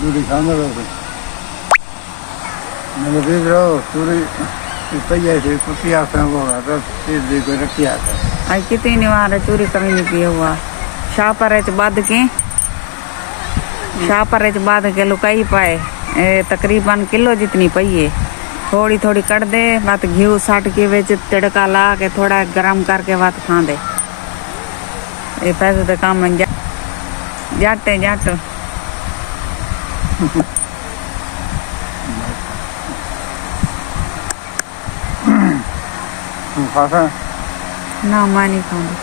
चूरी खाने रहो मैंने देख रहा हूँ चूरी पहिया से कुत्ती आते वो तो फिर देखो रखी आता आज कितनी निवार चूरी कमी नहीं पिए हुआ शाह पर बाद के लुकाई पाए तकरीबन किलो जितनी पहिए थोड़ी थोड़ी कट दे बात घी साट के बेच तड़का ला के थोड़ा गरम करके बात खा दे ये पैसे तो काम जाटे जाट खासा ना मैं नहीं खाऊंगी।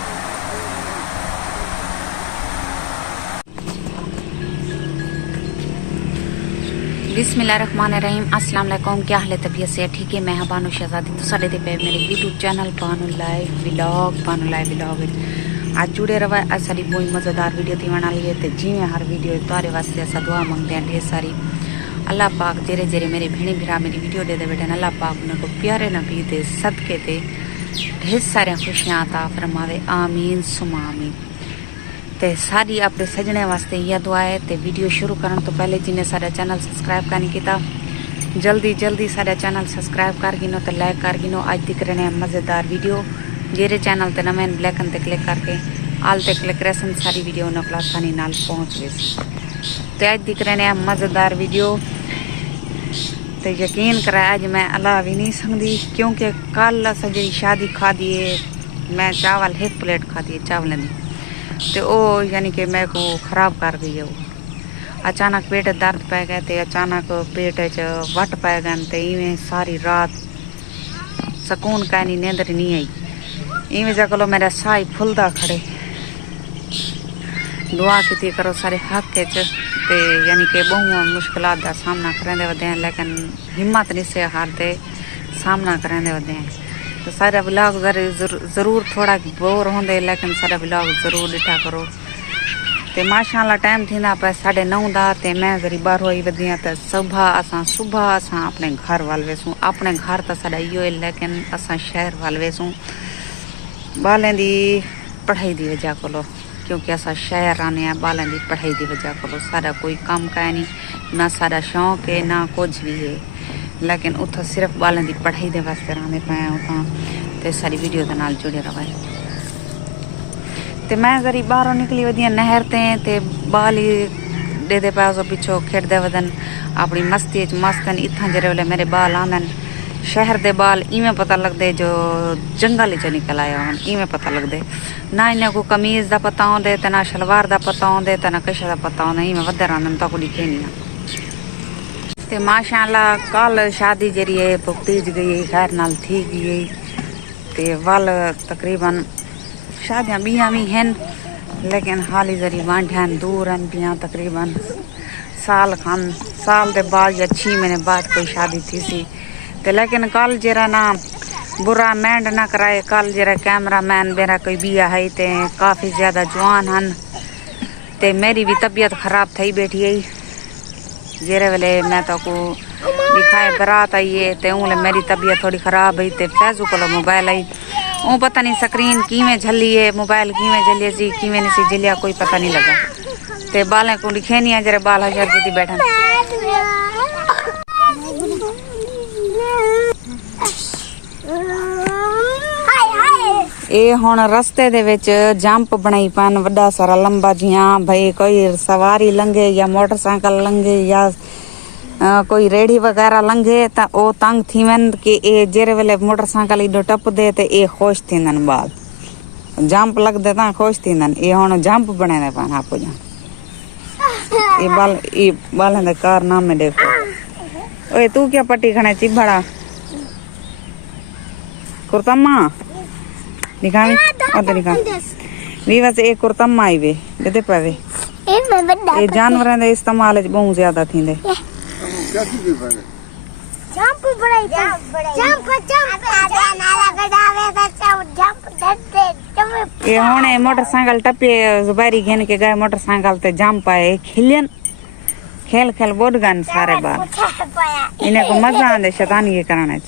बिस्मिल्लाहिर्रहमानिर्रहीम अस्सलाम वालेकुम। क्या हाल है? तबीयत से ठीक है? मैं बानो शहजादी तो साढ़े पे मेरे YouTube channel Bano live vlog आज जुड़े रवा सारी बहुत मज़ेदार वीडियो थी बना लिए तो जिमें हर वीडियो तुम्हारे वास्ते ऐसा दुआ मंगते हैं ढेर सारी। अल्लाह पाक जेरे जेरे मेरे भेणी भिरा मेरी वीडियो दे बैठे अल्लाह पाक उन्हें को प्यारे नबी दे सदके थे ढेर सारे खुशियाँ आता फरमावे आमीन सुमा आमीन। तो सारी अपने सजने वास्ते यह दुआ है। तो वीडियो शुरू करने तो पहले जिन्हें सारा चैनल सब्सक्राइब करने किया जल्दी सारा चैनल सब्सक्राइब कर गिनो तो लाइक कर गिनो। आज दिख रहे हैं मज़ेदार वीडियो जेरे चैनल ते नवे ब्लैकन ते क्लिक करके आल ते क्लिक रेसन सारी वीडियो न आसानी नाल पहुँच गई। तो आज दिख रहे हैं मज़ेदार वीडियो। तो यकीन करा आज मैं अला भी नहीं सकती क्योंकि कल अस जी शादी खा दिए मैं चावल एक प्लेट खा दिए चावल की तो वो यानी कि मैं को ख़राब कर गई है। वो अचानक पेट दर्द पै गए तो अचानक पेट च वट पै गए तो इवें सारी रात सुकून का नहीं नींदर नहीं आई इवें जगलो मेरा साई फुलदा खड़े दुआ की करो सारे हक ते यानी कि बहुत मुश्किलात का सामना करेंदे वदे हैं लेकिन हिम्मत नहीं से हारते सामना करेंदे वदे हैं। तो सारे ब्लॉग जरूर थोड़ा बोर होंदे लेकिन सारे ब्लॉग जरूर डिठा करो। तो माशाअल्लाह टाइम थी पे 9:30 दा ते मैं जरी बाहर होई वदिया तो सुबह असा अपने घर वाल वेसूँ अपने घर तो साडा इो है लेकिन असा शहर वाल वेसूँ बालें दी पढ़ाई दी वजह को क्योंकि असा शहर आने बालें दी पढ़ाई दी वजह को सारा कोई काम का नहीं ना सारा शौक है ना कुछ भी है लेकिन उतो सिर्फ बालें दी पढ़ाई दे वास्ते रहने पे उतना तो सारी वीडियो के नाल जुड़े रहा है। तो मैं जरी बाहरों निकली वदिया नहर ते बाल ही दे पे उस पिछो खेडते वदन अपनी मस्ती मस्त इतना जरे वेले मेरे बाल आंदन शहर दे बाल इवें पता लगते जो जंगल च निकल आया हूँ इवें पता लगते ना इन्हें को कमीज का पता आते तो ना शलवार का पता आते तो ना किसी का पता आता इवें वधे रहते तो को दिखे नहीं। तो माशाअल्लाह कल शादी जरी है भुगतीज गई खैर नाल थी गई तो वल तकरीबन शादियाँ बियाँ भी हैं लेकिन हाल ही जरी वांढियाँ दूर हैं बियाँ तकरीबन साल के बाद या 6 महीने बाद कोई शादी थी सी। तो लेकिन कल जरा ना बुरा मैंड ना कराए कल जरा कैमरा मैन मेरा कोई बिया है तो काफ़ी ज़्यादा जवान हैं तो मेरी भी तबीयत ख़राब थी बैठी है जेरे वेले मैं तो को दिखाए बरात आई है तो उन मेरी तबीयत थोड़ी ख़राब है तो फैजू को मोबाइल आई वो पता नहीं स्क्रीन किवें झली है मोबाइल किवें झलिए सी किवें नहीं सी झलिया कोई पता नहीं लगा। तो बालें को दिखे नहीं जरा बाल हजर जी बैठन ये हुण रस्ते दे विच जंप बनाई पान वड्डा सारा लंबा जियां भाई कोई सवारी लंघे या मोटरसाइकिल लंघे या कोई रेड़ी वगैरह लंघे तो ओ तंग थी वन कि ए जेरे वेले मोटरसाइकिल इडो टप दे ते ए खुश थींदन बाल जंप लगदे ता खुश थींदन ये हुण जंप बने दे पान आपो जा ये बालें दे कारनामे देखो। ओए तू क्या पट्टी खणे चिबड़ा कुर्तम्मा दिखावी और दिखा वीवा से एक कुर्तम्मा आई वे दे पावे ये जानवरां दे इस्तेमाल बहुत ज्यादा थींदे ये हुणे मोटरसाइकिल टपे जुबारी घेन के गए मोटरसाइकिल ते जंप आए खिलियन खेल बोड गन सारे बार इन्हें को मजा आंदे शैतानी ये कराने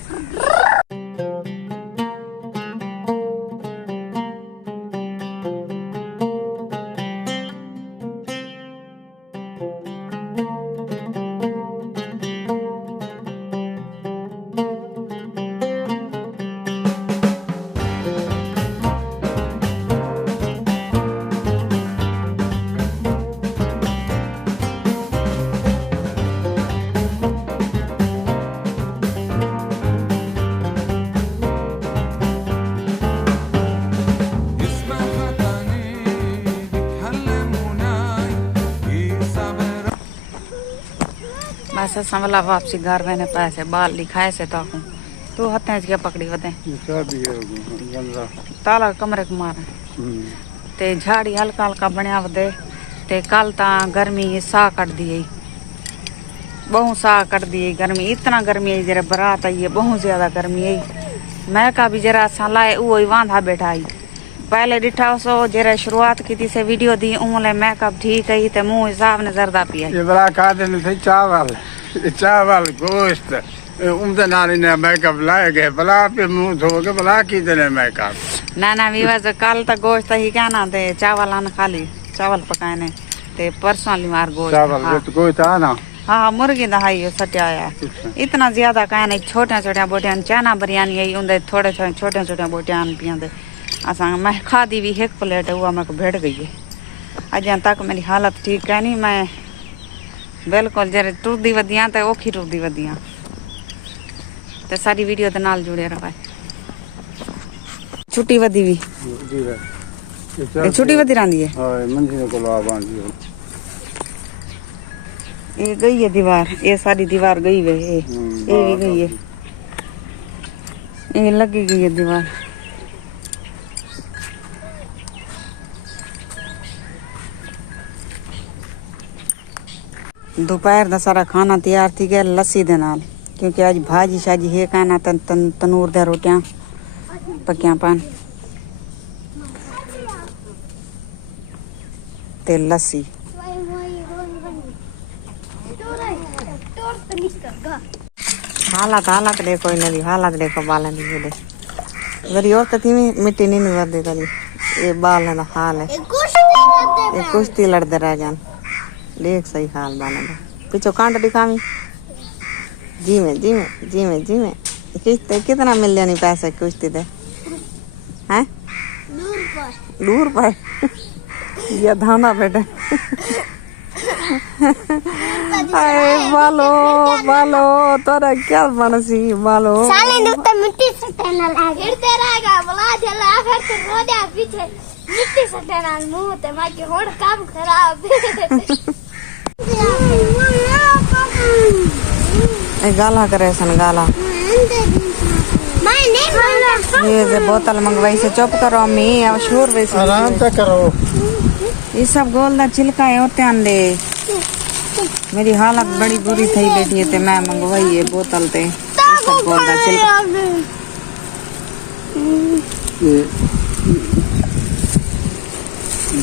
असां वाला वापसी घर वेने पैसे बाल लिखाए से तो तू हथे क्या पकड़ी वदे चाबी है गंदा ताला कमरे को मार ते झाड़ी हल्का हल्का बनया वदे ते कल ता गर्मी सा कट दी बहु सा कट दी गर्मी इतना गर्मी है जरा बरात आई है बहुत ज्यादा गर्मी है मैं का भी जरा असा लाए वो ही वांधा बैठा आई पहले डिठा सो जरा शुरुआत की थी से वीडियो दी उमले मेकअप ठीक है ते मुंह हिसाब ने जरदा पिया ये बड़ा खाते ने थे चावल गोश्त उमदे नाल ने मेकअप लाए गए भला पे मुंह धो के भला की देने मेकअप ना विवाज कल तक गोश्त ही क्या ना ते चावल आन खाली चावल पकाने ते परसों लिमार गोश्त चावल तो गोश्त आ ना हाँ मुर्गी दहाई सटिया इतना ज्यादा कहने छोटे छोटे बोटियां चाना बिरयानी आई उन्दे थोड़े छोटे छोटे बोटियां पियांदे असा मैं खादी भी एक प्लेट हुआ मैं भेड़ गई है अजा तक मेरी हालत ठीक है नहीं मैं बिल्कुल जरे टुरदी वदियां ते औखी टुरदी वदियां ते सारी वीडियो दे नाल जुड़े रहो छुट्टी वदी भी छुट्टी वदी रही है हां मंजी को ला बांधी ये गई है दीवार ये सारी दीवार गई है ये भी गई है ये लगी गई है दीवार दोपहर का सारा खाना तैयार थी गया लस्सी दे नाल क्योंकि आज भाजी शाजी है कहना तनूर दे रोटियां पकिया पान ते लस्सी हालत देखो इन्हें हालत देखो बालन दी बोले मेरी और थी मिट्टी नहीं निवर दे करी ये बालन दा हाल है ये कुश्ती लड़ते रह जान देख सही हाल बालन दा पीछे कांट दिखावी जी में किस्ते कितना मिल जानी पैसे कुश्ती दे हैं दूर पर ये धाना बेटे अरे बालो तोरा क्या मनसी बालो साले नुक्ता मिट्टी सटेना लागे तेरागा बुला जला फिर तो रोजा पीछे मिट्टी सटेना मुंह ते माके होड़ काम खराब ए गाला करे सन गाला मैं नहीं ये जे बोतल मंगवाई से चुप करो अम्मी अब शोर वैसे आराम से करो ये सब गोलदा छिलका है होते अंडे मेरी हालत बड़ी बुरी थी बैठी है ते मैं मंगवाई है बोतल ते सब गोलदा छिलका ये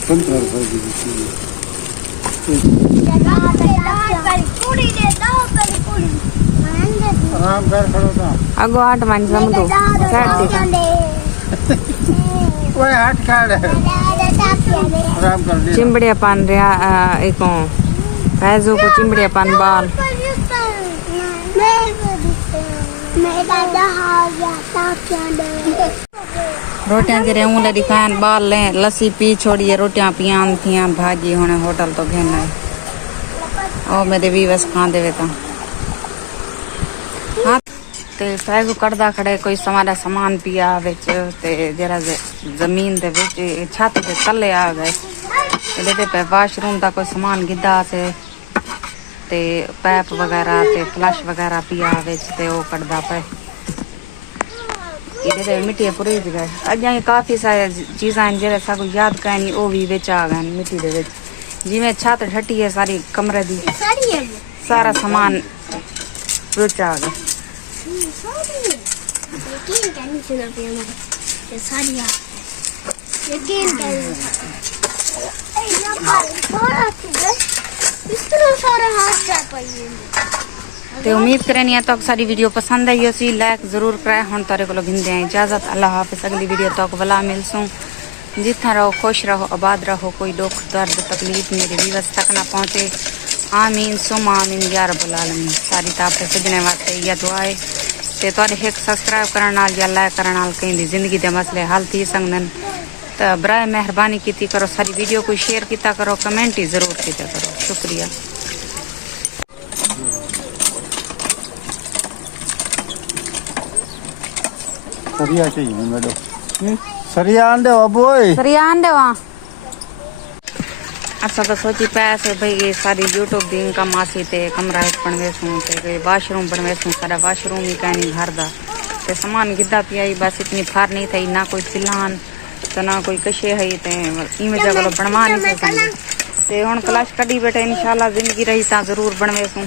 15 रुपए की आराम कर खड़ो था अगो 8 मान समझो साइड देखा ओए हट खड़ आराम कर ले चिंबड़िया पान रे एको पैजो को चिंबड़िया पान बाल रोटियां जरे ऊँले दिखान बाल ले लस्सी पी छोड़िए रोटियां पियान थियां भाजी होने होटल तो घेना है ओ मेरे वीवस खांदे वे तो हाँ ते पैजो कड़दा खड़े कोई समारा सामान पिया विच ते जरा जमीन दे विच छत दे थल्ले आ गए ਇਹਦੇ पे वाशरूम का कोई सामान गिद्दा से ते पैप वगैरह ते फ्लश वगैरह पिया विच ते ओ कटदा पे ਇਹਦੇ मिट्टी पूरी गए अजां काफी सारे चीज़ां जेरे साकू याद करनी ओ भी विच आ गए मिट्टी दे विच जिवें छत ठट्टी है सारी कमरे दी सारा सामान विच आ गया यकीन करनी सुना पे मैं सारिया यकीन करनी ते उम्मीद करनी तो सारी वीडियो पसंद आई उसी लाइक जरूर कराए हम तारे को गिनते इजाजत अल्लाह हाफिज अगली वीडियो तक भला मिलसूँ जितना रहो खुश रहो आबाद रहो कोई दुख दर्द तकलीफ मेरे व्यूअर्स तक ना पहुँचे आमीन सुम आमीन या रब्बुल आलमीन सारी ताप सजने वास्ते यह दुआ है ते तुहाडे एक सब्सक्राइब करने नाल या लाइक करने नाल कहीं दी जिंदगी दे मसले हल थी सकदन तो बराए मेहरबानी की करो सारी वीडियो को शेयर किया करो कमेंट ही जरूर किया करो शुक्रिया सरिया चाहिए मैडम सरिया आंदे अब ओए सरिया आंदे वहाँ असा तो सोची पैसे भाई सारी यूट्यूब दी इनकम आसी ते कमरा एक बनवेसूं ते वाशरूम बनवेसूं सारा वाशरूम ही कहनी घर दा ते सामान गिद्दा पियाई बस इतनी फार नहीं थी ना कोई पिलान तो ना कोई कशे है ते इवें जगह बनवा नहीं सकते ते हुण क्लास कड़ी बैठे इंशाल्लाह जिंदगी रही ता जरूर बनवेसूं।